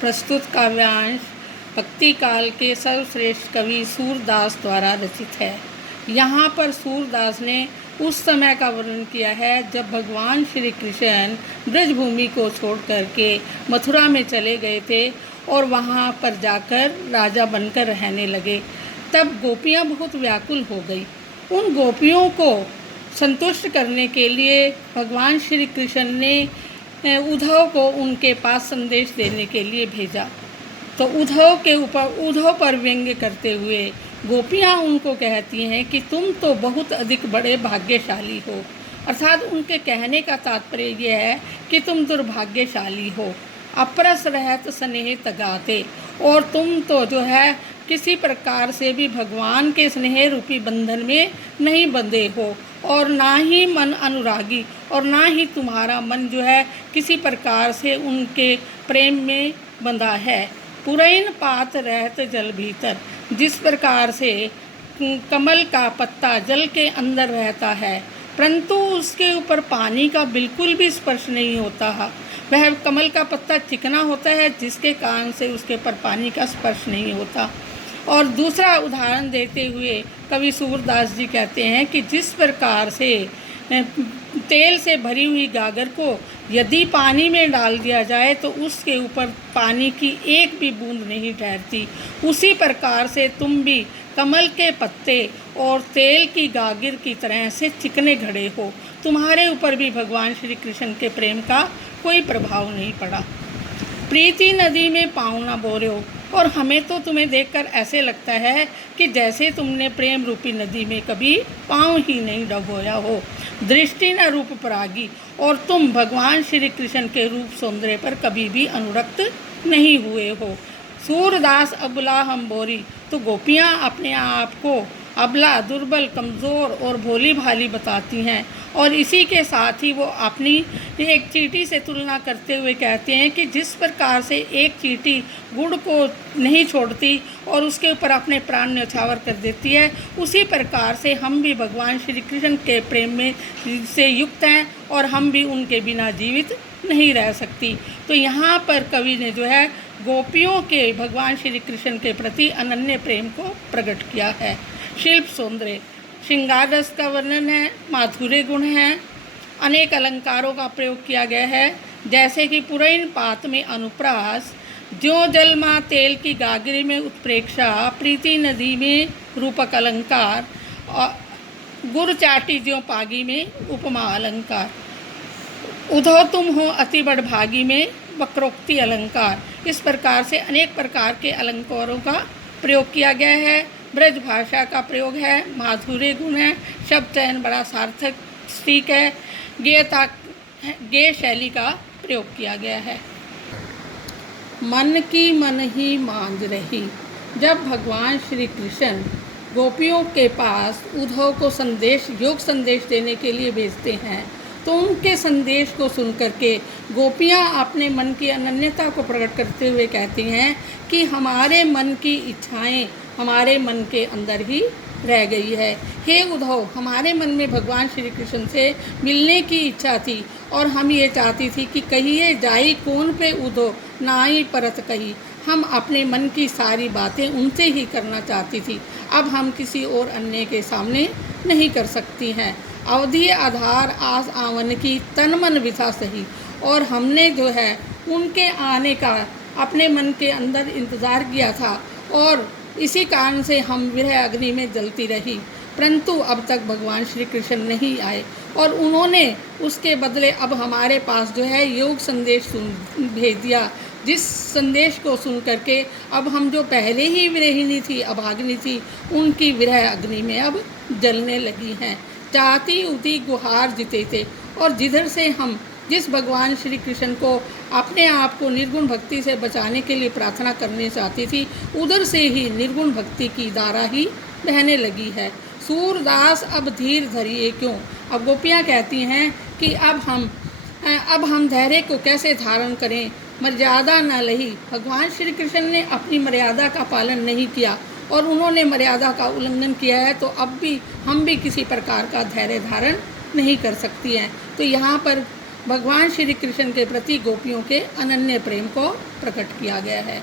प्रस्तुत काव्यांश भक्ति काल के सर्वश्रेष्ठ कवि सूरदास द्वारा रचित है। यहाँ पर सूरदास ने उस समय का वर्णन किया है जब भगवान श्री कृष्ण ब्रजभूमि को छोड़ करके मथुरा में चले गए थे और वहाँ पर जाकर राजा बनकर रहने लगे। तब गोपियाँ बहुत व्याकुल हो गई। उन गोपियों को संतुष्ट करने के लिए भगवान श्री कृष्ण ने उद्धव को उनके पास संदेश देने के लिए भेजा। तो उद्धव पर व्यंग्य करते हुए गोपियाँ उनको कहती हैं कि तुम तो बहुत अधिक बड़े भाग्यशाली हो। अर्थात उनके कहने का तात्पर्य यह है कि तुम दुर्भाग्यशाली हो। अपरस रहत स्नेह तगाते, और तुम तो जो है किसी प्रकार से भी भगवान के स्नेह रूपी बंधन में नहीं बंधे हो, और ना ही मन अनुरागी, और ना ही तुम्हारा मन जो है किसी प्रकार से उनके प्रेम में बंधा है। पुरैन पात रहत जल भीतर, जिस प्रकार से कमल का पत्ता जल के अंदर रहता है परंतु उसके ऊपर पानी का बिल्कुल भी स्पर्श नहीं होता है, वह कमल का पत्ता चिकना होता है जिसके कारण से उसके ऊपर पानी का स्पर्श नहीं होता। और दूसरा उदाहरण देते हुए कवि सूरदास जी कहते हैं कि जिस प्रकार से तेल से भरी हुई गागर को यदि पानी में डाल दिया जाए तो उसके ऊपर पानी की एक भी बूंद नहीं ठहरती, उसी प्रकार से तुम भी कमल के पत्ते और तेल की गागर की तरह से चिकने घड़े हो। तुम्हारे ऊपर भी भगवान श्री कृष्ण के प्रेम का कोई प्रभाव नहीं पड़ा। प्रीति नदी में पाँव न बोरो, और हमें तो तुम्हें देखकर ऐसे लगता है कि जैसे तुमने प्रेम रूपी नदी में कभी पाँव ही नहीं डुबोया हो। दृष्टि न रूप परागी, और तुम भगवान श्री कृष्ण के रूप सौंदर्य पर कभी भी अनुरक्त नहीं हुए हो। सूरदास अबला हम बोरी, तो गोपियाँ अपने आप को अबला, दुर्बल, कमज़ोर और भोली भाली बताती हैं, और इसी के साथ ही वो अपनी एक चींटी से तुलना करते हुए कहते हैं कि जिस प्रकार से एक चींटी गुड़ को नहीं छोड़ती और उसके ऊपर अपने प्राण न्यौछावर कर देती है, उसी प्रकार से हम भी भगवान श्री कृष्ण के प्रेम में से युक्त हैं और हम भी उनके बिना जीवित नहीं रह सकती। तो यहाँ पर कवि ने जो है गोपियों के भगवान श्री कृष्ण के प्रति अनन्य प्रेम को प्रकट किया है। शिल्प सौंदर्य, श्रृंगार रस का वर्णन है, माधुर्य गुण है, अनेक अलंकारों का प्रयोग किया गया है, जैसे कि पुरैन पात में अनुप्रास, ज्यों जल माँ तेल की गागरी में उत्प्रेक्षा, प्रीति नदी में रूपक अलंकार, और गुर चाटी ज्यों पागी में उपमा अलंकार, उधो तुम हो अति बड़भागी में वक्रोक्ति अलंकार। इस प्रकार से अनेक प्रकार के अलंकारों का प्रयोग किया गया है। ब्रज भाषा का प्रयोग है, माधुर्य गुण है, शब्द चयन बड़ा सार्थक सटीक है, गेय शैली का प्रयोग किया गया है। मन की मन ही मांझ रही, जब भगवान श्री कृष्ण गोपियों के पास उद्धव को योग संदेश देने के लिए भेजते हैं तो उनके संदेश को सुन करके गोपियाँ अपने मन की अनन्यता को प्रकट करते हुए कहती हैं कि हमारे मन की इच्छाएं हमारे मन के अंदर ही रह गई है। हे उद्धव, हमारे मन में भगवान श्री कृष्ण से मिलने की इच्छा थी और हम ये चाहती थी कि कहिए जाई कौन पे उद्धव नाई परत कही। हम अपने मन की सारी बातें उनसे ही करना चाहती थी, अब हम किसी और अन्य के सामने नहीं कर सकती हैं। अवधि आधार आस आवन की तन मन विथा सही, और हमने जो है उनके आने का अपने मन के अंदर इंतज़ार किया था और इसी कारण से हम विरह अग्नि में जलती रही, परंतु अब तक भगवान श्री कृष्ण नहीं आए और उन्होंने उसके बदले अब हमारे पास जो है योग संदेश भेज दिया, जिस संदेश को सुन करके अब हम जो पहले ही विरहिणी थी, अभागिनी थी, उनकी विरह अग्नि में अब जलने लगी हैं। चाहती उती गुहार जीते थे, और जिधर से हम जिस भगवान श्री कृष्ण को अपने आप को निर्गुण भक्ति से बचाने के लिए प्रार्थना करने चाहती थी, उधर से ही निर्गुण भक्ति की धारा ही बहने लगी है। सूरदास अब धीर धरिए क्यों, अब गोपियाँ कहती हैं कि अब हम धैर्य को कैसे धारण करें, मर्यादा न लही। भगवान श्री कृष्ण ने अपनी मर्यादा का पालन नहीं किया और उन्होंने मर्यादा का उल्लंघन किया है, तो अब भी हम भी किसी प्रकार का धैर्य धारण नहीं कर सकती हैं। तो यहाँ पर भगवान श्री कृष्ण के प्रति गोपियों के अनन्य प्रेम को प्रकट किया गया है।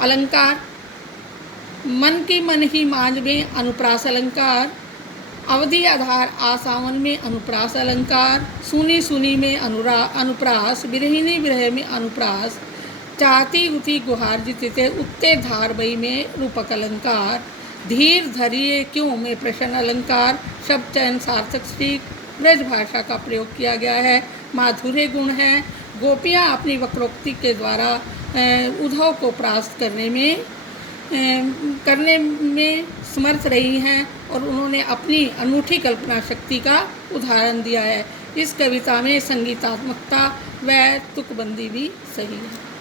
अलंकार, मन की मन ही मांझ में अनुप्रास अलंकार, अवधि आधार आसावन में अनुप्रास अलंकार, सुनी सुनी में अनुप्रास, बिरहिनी बिरह में अनुप्रास, चाहती उती गुहार जितिते उत्ते धार बई में रूपक अलंकार, धीर धरिए क्यों में प्रश्न अलंकार, शब्द चयन सार्थक श्री ब्रज भाषा का प्रयोग किया गया है। माधुर्य गुण है। गोपियाँ अपनी वक्रोक्ति के द्वारा उद्धव को परास्त करने में समर्थ रही हैं और उन्होंने अपनी अनूठी कल्पना शक्ति का उदाहरण दिया है। इस कविता में संगीतात्मकता व तुकबंदी भी सही है।